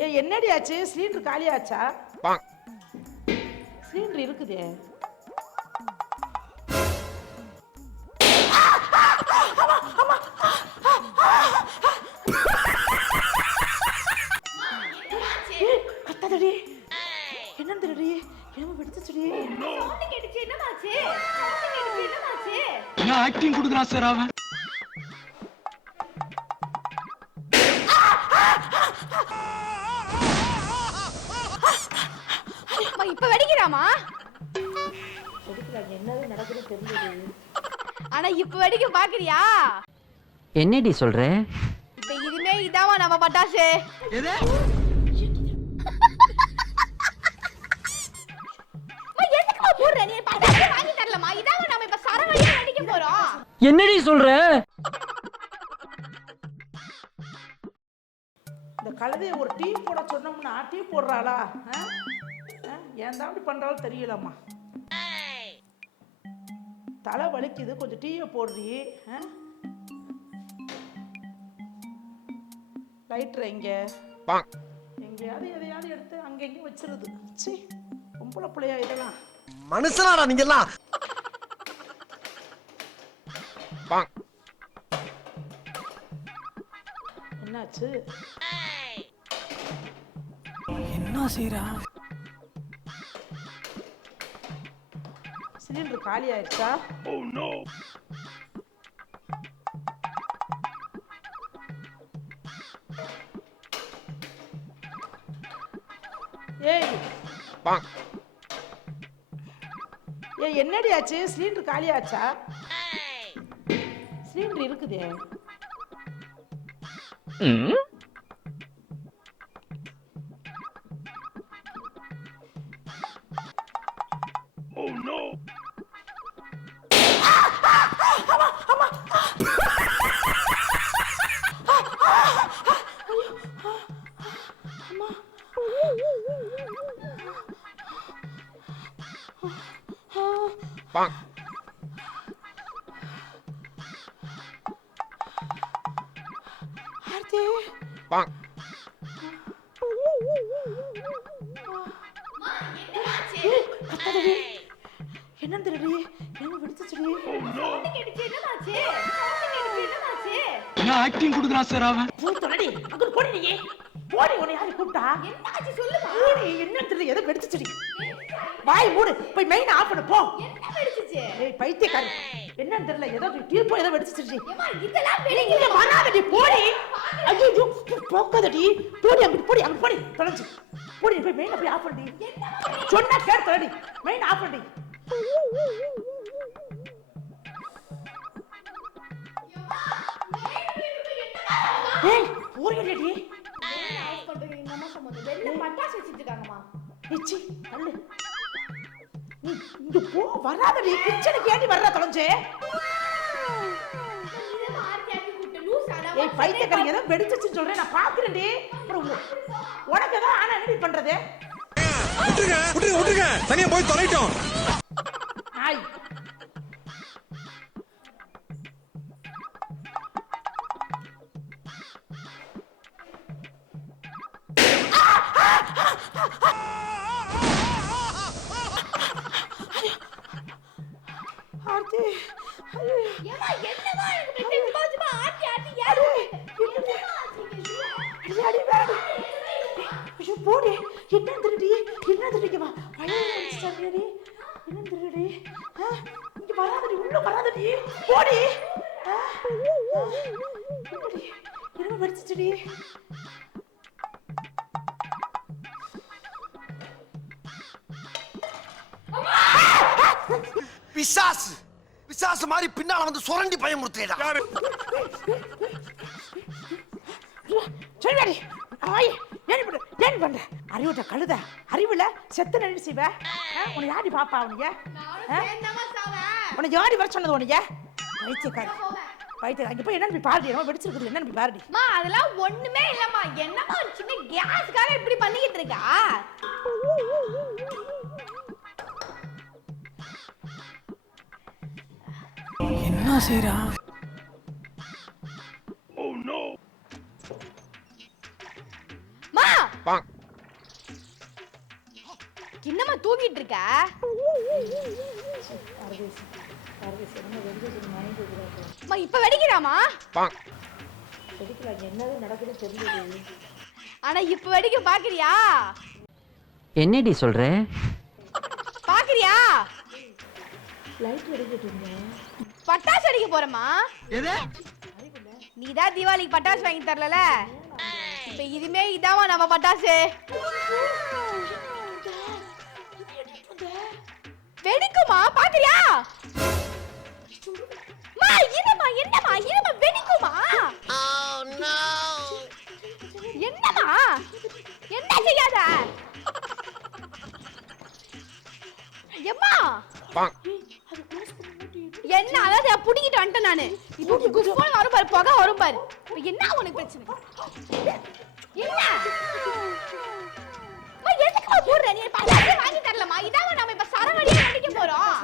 ஏ என்னடி ஆச்சு? Cylinder காலியாச்சா? Cylinder இருக்குதே. கத்தாதடி. என்னன்னு தெரியடி? என்னமோ வெடிச்சுடி. சவுண்ட் கேட்டுச்சு. என்னமாச்சு? சவுண்ட் கேட்டுச்சு. என்னமாச்சு? என்ன ஆக்டிங் குடுக்குறான் சார் அவன்? இப்ப வெடிக்கிறாமா? வெடிக்கிறாங்க. என்னது நடக்குதுன்னு தெரியல. ஆனா இப்ப வெடிக்க பாக்குறியா? என்னடி சொல்ற? இப்ப இதுமே இதாமா நம்ம பட்டாசு. எது? எதுக்கு போடுற? நீ பட்டாசு வாங்கி தரலமா? இதாமா நம்ம இப்ப சரவழியா வெடிக்க போறோம். என்னடி சொல்ற? இந்த கழுதைய ஒரு டீ போட சொன்னோம்னா டீ போடுறாளா? ஏன் தான் அப்படி பண்றாலும் தெரியலம்மா. தலை வலிக்குது, கொஞ்சம் டீயை போடுறீ. லைட்டர் எங்க? எங்கேயாவது எதையாவது எடுத்து அங்கெங்கேயும் வச்சிருது. சி, பொம்பளை பிள்ளையா இதெல்லாம்? மனுஷனாடா நீங்க எல்லாம். என்னாச்சு? என்ன செய்றா? சிலிண்டர் காலி ஆயிடுச்சா? Oh no. ஏய் ஏய் என்னடி ஆச்சு? சிலிண்டர் காலி ஆச்சா? சிலிண்டர் இருக்குதே. Oh no. ஆர்த்தி. கத்தாதடி. என்னன்னு தெரியடி? என்னமோ வெடிச்சுடி. சவுண்ட் கேட்டுச்சு. என்னமாச்சு? சவுண்ட் கேட்டுச்சு. என்னமாச்சு? என்ன ஆக்டிங் குடுக்குறான் சார் அவன்? போய் தொலைடி. அங்க போடி நீ. போடி, உன்னை யாரு கூப்பிட்டா? என்னாச்சு சொல்லுமா? போடி, என்னன்னு தெரியல, ஏதோ வெடிச்சுடி. வாய் மூடு. போய் மெயின் ஆஃப் பண்ணு போ. என்ன வெடிச்சிச்சு? ஏய் பைத்தியக்காரி. என்னன்னு தெரியல, ஏதோ டீப்போ ஏதோ வெடிச்சுடி. ஏமா இதெல்லாம் இங்க வெடிக்குது. வராதடி, போடி. ஐயோ போகாதடி. போடி, அங்க போடி, அங்க போடி. தொலைஞ்சு. போடி, போய் மெயின் போய் ஆஃப் பண்ணி. சொன்னா கேட்டு தொலைடி. மெயின் ஆஃப் பண்ணி. ஏய் போறியடி. ஆஃப் பண்றீங்க. என்னமா சம்பந்தம்? வெளிய பட்டாசு வச்சிட்டு இருக்காங்கமா. இச்சி தள்ளு. நீ இங்க போ, வராதடி. கிச்சனுக்கு ஏடி வர்ற தொலைஞ்சே? இதெல்லாம் ஆர்த்தி ஆர்த்தி கூப்பிட்டு லூஸ் ஆனா. ஏய் பைத்தியக்காரி, ஏதோ வெடிச்சுன்னு சொல்றேன், நான் பாக்குறேன்டி. அப்புறம் உனக்கு ஏதோ ஆனா என்னடி பண்றது? விட்டுருங்க விட்டுருங்க விட்டுருங்க, தனியா போய் தொலைட்டோம். ஆய் ஆர்த்தி. ஏமா என்னமா எனக்கு மெசேஜ் போச்சுமா? ஆர்த்தி ஆர்த்தி யாரு? என்னமா ஆச்சு? அடி வேடி. ஐயோ போடி. என்ன திருடி? என்ன திருடிங்க வா. பழைய அடிச்சாடி. என்ன திருடி? இங்க வராதடி, உள்ள வராதடி. போடி. என்னடி? என்ன வெடிச்சுடி? பிசாசு பிசாசு மாதிரி பின்னால வந்து சுரண்டி பயமுறுத்துறா. சொல்லுடி. ஆய் ஏன் பண்ற? அறிவுட்ட கழுத. அறிவுல செத்து நடி செய்வ. உன்னை யாடி பாப்பா? உனக்கு என்னமா சாவ? உன்னை யாடி வர சொன்னது? உனக்கு பைத்தியக்காரி. பைத்தியம். அங்க போய் என்னன்னு பாருடி. என்ன வெடிச்சிருக்குது? என்னன்னு பாருடி. மா அதெல்லாம் ஒண்ணுமே இல்லம்மா. என்னமா ஒரு சின்ன கேஸ்காக இப்படி பண்ணிக்கிட்டு இருக்கா? என்ன செய்றா? மா என்னம்மா தூங்கிட்டு இருக்க? அம்மா இப்ப வெடிக்கிறாமா? வெடிக்கலாம், என்னது நடக்குதுன்னு தெரியல. ஆனா இப்ப வெடிக்க பாக்குறியா? என்னடி சொல்ற? பாக்குறியா? லைட் வெடிக்கிட்டு பட்டாசு வெடிக்க போறமா? நீதான் தீபாவளிக்கு பட்டாசு வாங்கி தரல. இப்ப இதுமே இதாவா நம்ம பட்டாசு வெடிக்குமா? பாக்குறியா? என்னமா வெடிக்குமா? என்னமா என்ன செய்யாத எம்மா என்ன அதாவது புடிக்கிட்டு வந்துட்டேன் நானு. இப்போ குஸ்போன் வரும் பாரு, புகை வரும் பாரு. என்ன உனக்கு பிரச்சனை? என்ன எதுக்குமா போடுற? நீ பட்டாசு வாங்கி தரலமா? இதாவ நம்ம இப்ப சரவடியா வெடிக்க போறோம்.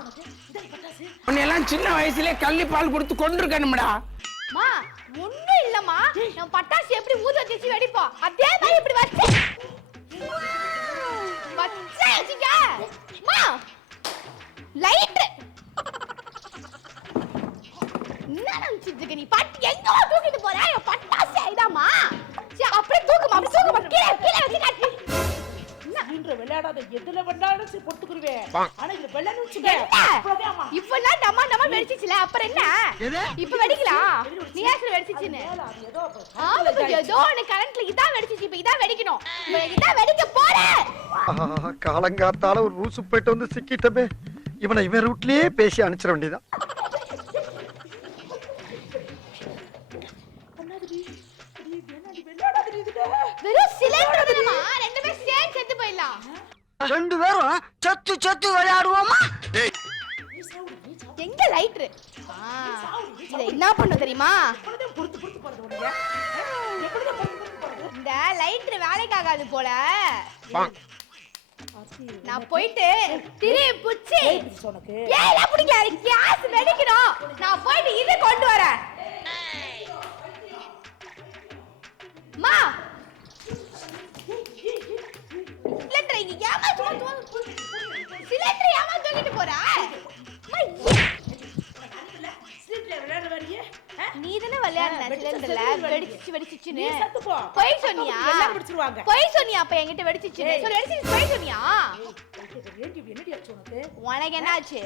உன்னையெல்லாம் சின்ன வயசுலயே கள்ளி பால் கொடுத்து கொண்டிருக்கணும்டா. மா ஒண்ணும் இல்லம்மா, நம்ம பட்டாசு எப்படி ஊத வச்சு வெடிப்போம் அதே மாதிரி இப்படி வச்சு வச்சுக்க. மா லைட் என்ன நினைச்சிட்டு இருக்க நீ? எங்க தூக்கிட்டு போற? பட்டாசு இதாமா அப்படியே தூக்குமா, அப்படி தூக்குமா, கீழே வச்சு காட்டு. விளையாடாத, எதுல விளையாடும் பொறுத்துக்குருவேன். ஆனா இது வெள்ளன்னு வச்சுக்க. இப்பெல்லாம் நம்ம வெடிச்சிச்சுல, அப்புறம் என்ன இப்ப வெடிக்கலாம்? நீ ஏன் வெடிச்சிச்சுன்னு ஏதோ ஒண்ணு கரண்ட்ல இதான் வெடிச்சிச்சு, இப்ப இதான் வெடிக்கணும். இதான் வெடிக்க போறேன். காலங்காத்தால ஒரு ரூசு போயிட்டு வந்து சிக்கிட்டமே. இவனை இவன் ரூட்லயே பேசி அனுப்பிச்சிட வேண்டியதான். வெறும் சிலிண்டர் தானமா, ரெண்டுமே சேர்ந்து செத்து போயிடலாம். ரெண்டு பேரும் சத்து சத்து விளையாடுவோமா? எங்க லைட்ரு? இத என்ன பண்ணு தெரியுமா? இந்த லைட்ரு வேலைக்கு ஆகாது போல. நான் போயிட்டு திரி புச்சி ஏன் பிடிக்கல, கேஸ் வெடிக்கணும். நான் போயிட்டு இது கொண்டு வரேன். மா சிலிண்டர் இங்க ஏமா சிலிண்டர் ஏமா தூக்கிட்டு போற? நீ தானே விளையாடுன சிலிண்டர்ல வெடிச்சிச்சுன்னு போய் சொன்னியா? போய் சொன்னியா? அப்ப என்கிட்ட வெடிச்சிச்சுன்னு சொல்லி வெடிச்சிச்சு போய் சொன்னியா? உனக்கு என்ன ஆச்சு?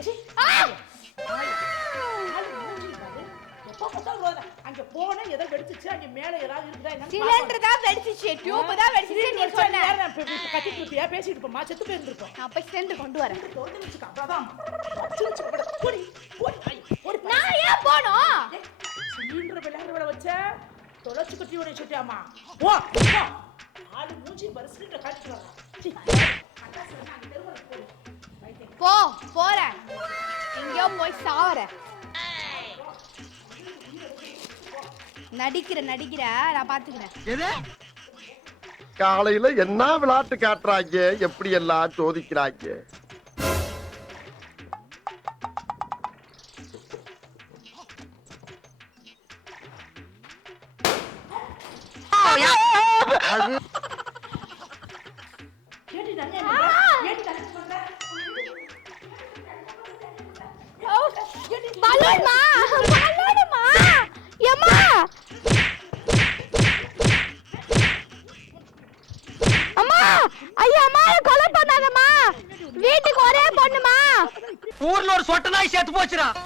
அங்க போனா ஏதோ வெடிச்சிச்சு, அங்க மேல ஏதாவது இருக்குதா என்ன? சிலிண்டர் தான் வெடிச்சிச்சு, டியூப் தான் வெடிச்சிச்சு நீ சொன்ன. கட்டி குட்டியா பேசிட்டு போமா, செத்து போயிருந்திருப்போம். நான் போய் சிலிண்டர் கொண்டு வரேன். தொடர்ந்து வச்சுக்க, அதான் நான் ஏன் போணும்? சிலிண்டர் விளையாடுறவள வச்ச தொலைச்சு கட்டி உடனே சுட்டியாமா. ஓ ஆளு மூஞ்சி பர் சிலிண்டர் காட்டி வரா. போறேன், எங்கேயோ போய் சாவறேன். நடிக்கிற நான் பாத்துக்கிறேன். காலையில என்ன விளையாட்டு காட்டுறாங்க, எப்படி எல்லாம் சோதிக்கிறாங்க. பலூன்மா ஏமா அம்மா, ஐயா அம்மா கொலை பண்ணாதம்மா, வீட்டுக்கு ஒரே பொண்ணுமா. ஊர்ல ஒரு சொட்ட நாய் செத்து போச்சுடா.